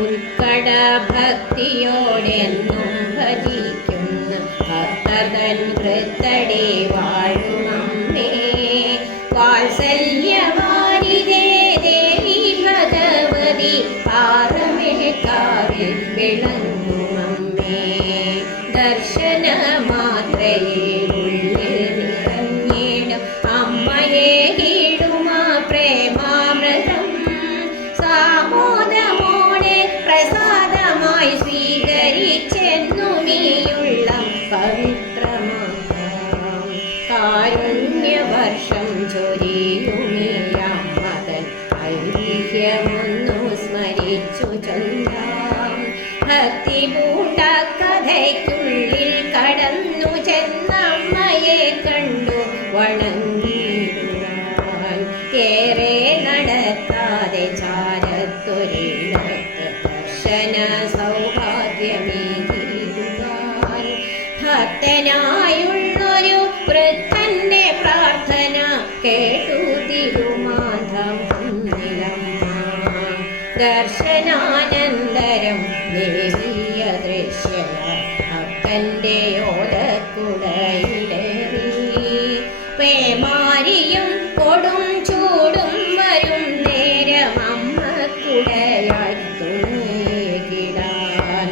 ഉൾക്കട ഭക്തിയോടെന്നും ഭജിക്കുന്ന ഭക്തൻ കൃത്തടി വാഴുമമ്മേ. വാത്സല്യവാരിതേ ദേവി ഭഗവതി പാറമേക്കാവിൽ വിളങ്ങുമമ്മേ. ദർശന മാത്രയേ ഉള്ളിൽ നിറഞ്ഞിടും അമ്മയെ കീടുമാ പ്രേമാമൃതം. സാമോദമോടെ പ്രസാദമായി സ്വീകരിച്ചെന്നുമീയുള്ളം പവിത്രമാം. കാരുണ്യവർഷം ചൊരിയുമീ അമ്മതൻ ഐതിഹ്യമൊന്നു സ്മരിച്ചു ചൊല്ലാം. ഭക്തി പൂണ്ട കഥയ്ക്കുള്ളിൽ കടന്നു ചെന്നമ്മയെ കണ്ടു വണങ്ങിടുവാൻ. ഏറെ നടത്താതെ ചാരത്തൊരിടത്ത് ദർശന സൗഭാഗ്യമേകിടുവാൻ. ഭക്തനായുള്ളൊരു വൃദ്ധന്റെ പ്രാർത്ഥന കേട്ടു തിരുമാധവന്നിലമ്മ. ദർശനാനന്തരം ദേവീയ ദൃശ്യയായി ഭക്തന്റെ ഓലക്കുടയിലേറി. പേമാരിയും കൊടും ചൂടും വരും നേരം അമ്മക്കുടയായി തുണേകിടാൻ.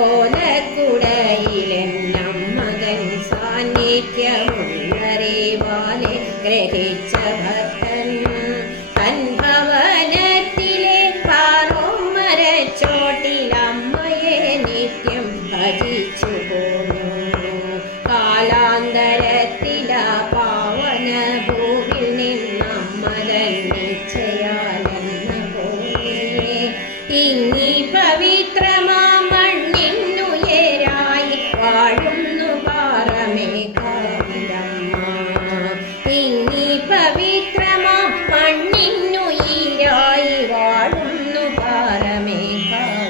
ഓലക്കുടയിലെന്നമ്മകൻ സാന്നിധ്യമുള്ളറിവാലെ ഗ്രഹിച്ച ഭക്തൻ തൻ ഭവനത്തിലെ പാറോമരച്ചോട്ടിലമ്മയെ നിത്യം ഭജിച്ചു പോന്നു. കാലാന്തരത്തില പാവന ഭൂവിൽ നിന്നമ്മതൻ നിശ്ചയാലെന്ന പോലെ ഇങ്ങി പവിത്രമാ മണ്ണിന്നുയരായി വാഴുന്നു പാറമേക്കാവിലമ്മ. ഇങ്ങി പവിത്രമാ മണ്ണിന്നുയരായി വാഴുന്നു പാറമേക്കാവിലമ്മ.